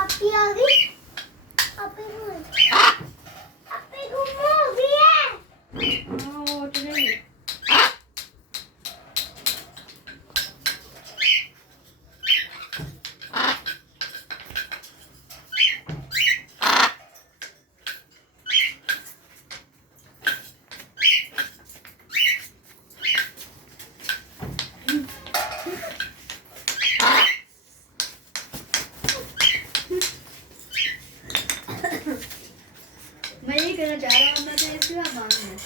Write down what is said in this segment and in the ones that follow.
आपकी आ गई आपे घूमो भी है वो चलेगी मैं ये कहना चाह रहा हूँ मैं तो इसके साथ मांगूंगा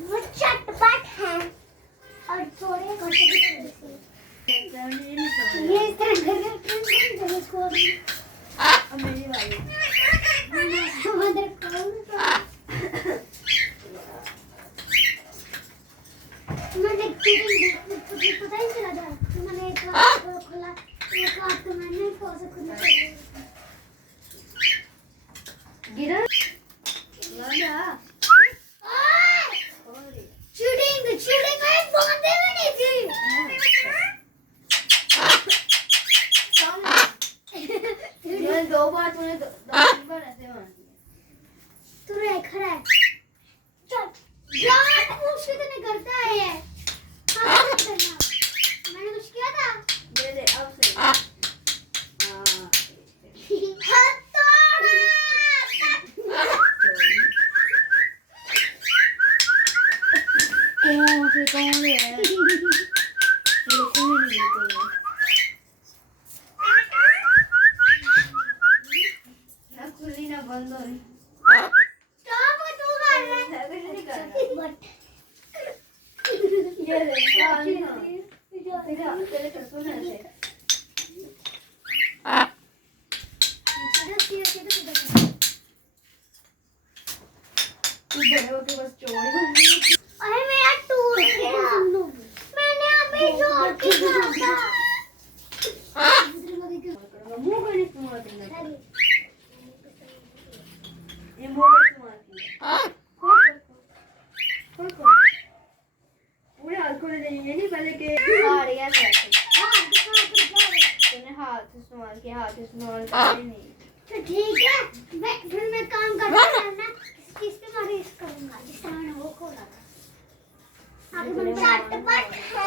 वो चटपट है और थोड़े घटे भी थोड़े से ये इस तरह घर इसको अब मेरी बारी मदर कौन मैंने पता ही चला था मैंने एक खोला एक हाथ तो मैंने फोर्स खुद गिरा लाना चूड़िंग में बांधे भी नहीं थी ये दो बार तूने दो तीन बार ऐसे मार दिया तू रे खड़ा है चल जान पूछ के तूने करता है ये हाँ मत करना मैंने कुछ किया था दे दे अब से हाथ तोड़ कौन से कौन है ना खुली ना बंद हो रही स्टॉप तू कर रहा है कुछ नहीं करना बट ये ले तेरा तेरे को सुन ऐसे तू बड़े होके बस चोरी करनी अरे मेरा टूट गया मैंने अभी जोड़ के कहा था मुंह करने से मार देना ये मुंह करने से मार पूरे हाथ को ले ये नहीं पहले के हार यार वैसे तूने हाथ इस्तेमाल किया हाथ इस्तेमाल करते नहीं तो ठीक है मैं फिर मैं काम करता रहना किस चीज पे मैं रेस करूंगा जिस तरह मैंने वो खोला था आगे चटपट है